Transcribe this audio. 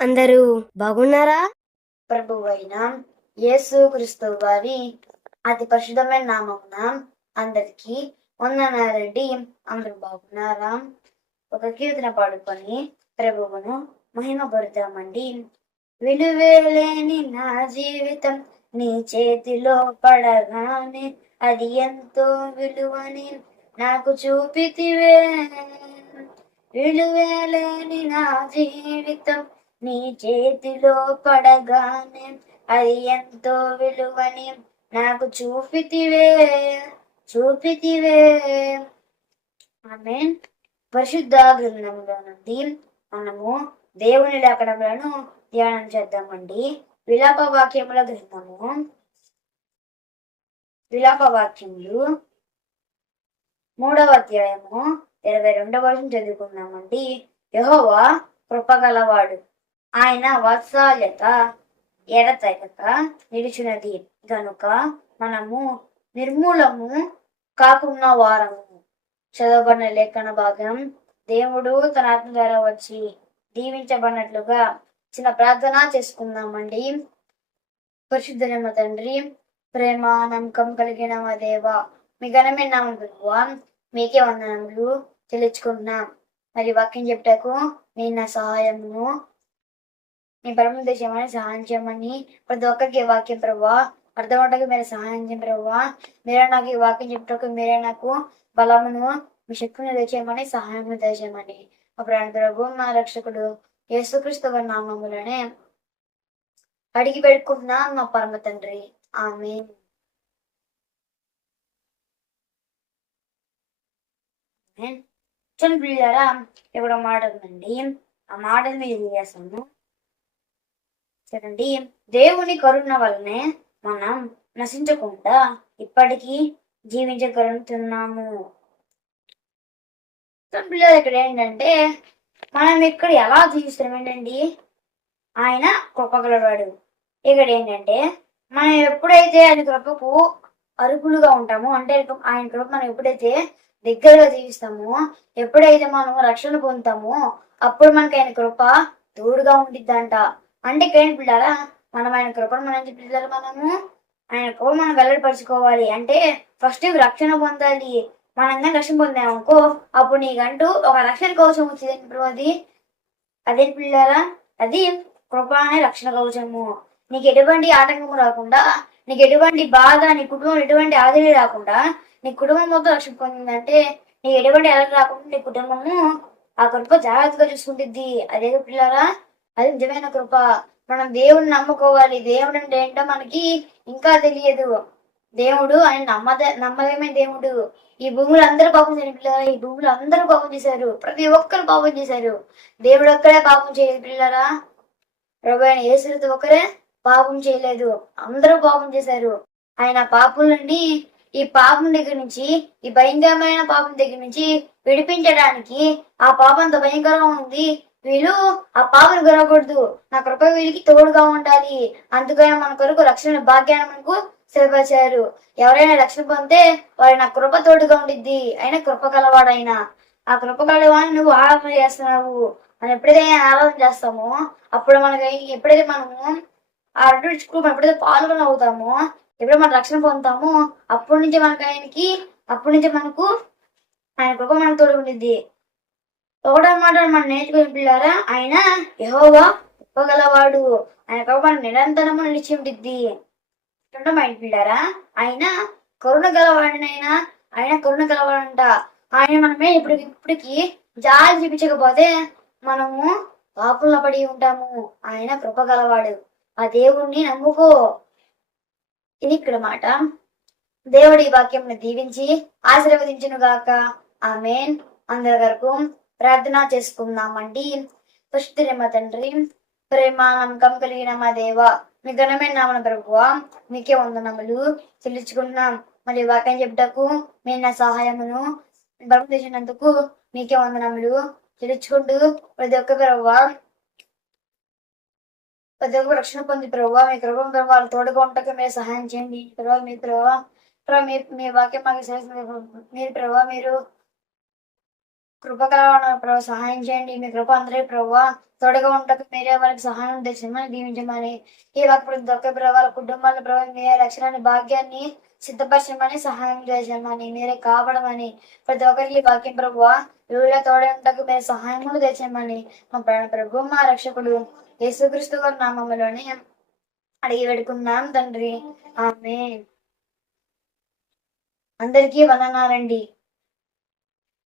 అందరూ బాగున్నారా? ప్రభువైన యేసు క్రీస్తు వారి అతి పరిశుద్ధమైన నామమున అందరికి వందనారెడ్డి అందరూ బాగున్నారా? ఒక కీర్తన పాడుకొని ప్రభువును మహిమపడతామండి విలువేలేని నా జీవితం నీ చేతిలో పడగానే అది ఎంతో విలువని నాకు చూపితివే. విలువేలేని నా జీవితం నీ చేతిలో పడగానే అది ఎంతో విలువని నాకు చూపితివే చూపితివే. ఆమె పరిశుద్ధ బృందంలో నుండి మనము దేవుని లేఖనములను ధ్యానం చేద్దామండి. విలాప వాక్యముల గ్రంథము. విలాప వాక్యములు మూడవ అధ్యాయము ఇరవై రెండవ వర్షం చదువుకున్నామండి యహోవా కృపగలవాడు. ఆయన వాత్సల్యత ఎడతెగక నిలిచినది గనుక మనము నిర్మూలము కాకుండా వారము. చదవబడిన లేఖన భాగం. దేవుడు తన ఆత్మ ద్వారా వచ్చి దీవించబడినట్లుగా చిన్న ప్రార్థన చేసుకుందామండి. పరిశుద్ధమైన తండ్రి ప్రేమ నమ్మకం కలిగిన మా దేవ మీ ఘనమైన నామం మీకే వందనములు. తెలుసుకుంటున్నాం మరి వాక్యం చెప్టకు మీ నా సహాయమును? మీ పరమ దేశమని సహాయం చేయమని ప్రతి ఒక్కరికి వాక్యం ప్రభా అర్థమవటానికి మీరు సహాయం చేయం ప్రభా. మీరే నాకు ఈ వాక్యం చెప్పటకు మీరే నాకు బలమును మీ శక్తిని తెచ్చేయమని సహాయం తెచ్చేయమని మా ప్రాణ ప్రభు మా రక్షకుడు యేసుక్రీస్తు నామములనే అడిగి పెట్టుకుంటున్నా మా పరమ తండ్రి. ఆమె చూడండి ఇప్పుడు మాట ఉందండి. ఆ మాటలు మీరు చేస్తాము? చూడండి దేవుని కరుణ వల్లనే మనం నశించకుండా ఇప్పటికీ జీవించగలుగుతున్నాము. పిల్లలు ఇక్కడ ఏంటంటే మనం ఇక్కడ ఎలా జీవిస్తున్నాం ఏంటండి? ఆయన కృపగలవాడు. ఇక్కడ ఏంటంటే మనం ఎప్పుడైతే ఆయన కృపకు అరుపులుగా ఉంటామో అంటే ఆయన కృప మనం ఎప్పుడైతే దగ్గరగా జీవిస్తామో ఎప్పుడైతే మనం రక్షణ పొందుతామో అప్పుడు మనకి ఆయన కృప తోడుగా ఉండిద్దంట. అంటే ఇక్కడ పిల్లారా మనం ఆయన కృపను మనం ఏం పిల్లలు మనము? ఆయన కృప మనం వెల్లడిపరచుకోవాలి. అంటే ఫస్ట్ రక్షణ పొందాలి. మనం కానీ రక్షణ పొందామనుకో అప్పుడు నీకంటూ ఒక రక్షణ కవచం వచ్చింది ఇప్పుడు అది? అదే పిల్లారా అది కృప అనే రక్షణ కవచము. నీకు ఎటువంటి ఆటంకం రాకుండా నీకు ఎటువంటి బాధ నీ కుటుంబం ఎటువంటి ఆదిరి రాకుండా నీ కుటుంబం మొత్తం రక్షణ పొందిందంటే నీకు ఎటువంటి అలర్ రాకుండా నీ కుటుంబము ఆ కృప జాగ్రత్తగా చూసుకుంటుంది అదే పిల్లరా అది నిజమైన కృప. మనం దేవుడిని నమ్ముకోవాలి. దేవుడు అంటే ఏంటో మనకి ఇంకా తెలియదు. దేవుడు ఆయన నమ్మద నమ్మదమైన దేవుడు. ఈ భూములు అందరూ పాపం చేయని పిల్లరా ఈ భూములు అందరూ పాపం చేశారు. ప్రతి ఒక్కరు పాపం చేశారు. దేవుడు ఒక్కడే పాపం చేయలేదు పిల్లరా ప్రభు ఆయన ఒకరే పాపం చేయలేదు. అందరూ పాపం చేశారు. ఆయన పాపం నుండి ఈ పాపం దగ్గర నుంచి ఈ భయంకరమైన పాపం దగ్గర నుంచి విడిపించడానికి ఆ పాపం అంత భయంకరంగా ఉంది. వీళ్ళు ఆ పాపను గొనకూడదు నా కృప వీళ్ళకి తోడుగా ఉండాలి. అందుకని మన కొరకు రక్షణ భాగ్యాన్ని మనకు సిద్ధపరిచారు ఎవరైనా రక్షణ పొందితే వారి నా కృప తోడుగా ఉండిద్ది. అయినా కృప కలవాడు ఆయన ఆ కృప కలవాడిని నువ్వు ఆరాధన చేస్తున్నావు. మనం ఎప్పుడైతే ఆరాధన చేస్తామో అప్పుడు మనకి ఎప్పుడైతే మనము ఆ రెండు మనం ఎప్పుడైతే పాల్గొన అవుతామో ఎప్పుడైతే మనం రక్షణ పొందుతామో అప్పటి నుంచి మనకు ఆయనకి అప్పటి నుంచి మనకు ఆయన కృప మనకు తోడు ఉండిద్ది. ఒకటో మాట మనం నేర్చుకుని పిల్లారా? ఆయన యహోవా ఇవ్వగలవాడు ఆయన కృప నిరంతరము నిలిచి ఉండిద్ది రెండో మాట పిల్లారా ఆయన కరుణ గలవాడినైనా ఆయన కరుణ గలవాడంట. ఆయన మనమే ఇప్పుడు ఇప్పటికి జాలి చూపించకపోతే మనము పాపంలో పడి ఉంటాము. ఆయన కృప గలవాడు. ఆ దేవుణ్ణి నమ్ముకో. ఇది ఇక్కడ మాట. దేవుడి ఈ వాక్యంను దీవించి ఆశీర్వదించును గాక ఆమెన్. అందరి వరకు ప్రార్థన చేసుకుందామండి. పుష్టిరేమ తండ్రి ప్రేమ నమ్మకం కలిగిన మా దేవ మీ ఘనమైన నామన ప్రభువ మీకే వందనములు చెల్లించుకుంటున్నాం. మరి వాక్యం చెప్పుటకు మీ నా సహాయమును బలం చేసినందుకు మీకే వందనములు చెల్లించుకుంటూ ప్రతి ఒక్క ప్రభువ ప్రతి ఒక్క రక్షణ పొంది ప్రభువ మీ కృపం ప్రభావ తోడుగా ఉంటకు మీరు సహాయం చేయండి. ప్రభావ మీ ప్రభావ మీ మీ వాక్యం మాకు మీరు ప్రభావ మీరు కృప ప్రభు సహాయం చేయండి. మీ కృప అందరి ప్రభు తోడుగా ఉంటకు మీరే వాళ్ళకి సహాయం తెచ్చమని దీవించమని ఈ వాక్ ప్రతి ప్రభు వాళ్ళ కుటుంబాల ప్రభు మీరే రక్షణని భాగ్యాన్ని సిద్ధపరచమని సహాయం చేశామని మీరే కాపాడమని ప్రతి ఒక్కరికి వాక్యం ప్రభు వీళ్ళ తోడే ఉండకు మీరు సహాయములు తెచ్చామని మా ప్రాణ ప్రభు మా రక్షకుడు యేసుక్రీస్తు గారి నామములోనే అడిగి పెడుకున్నాం తండ్రి. ఆమె అందరికీ వందనాలండి.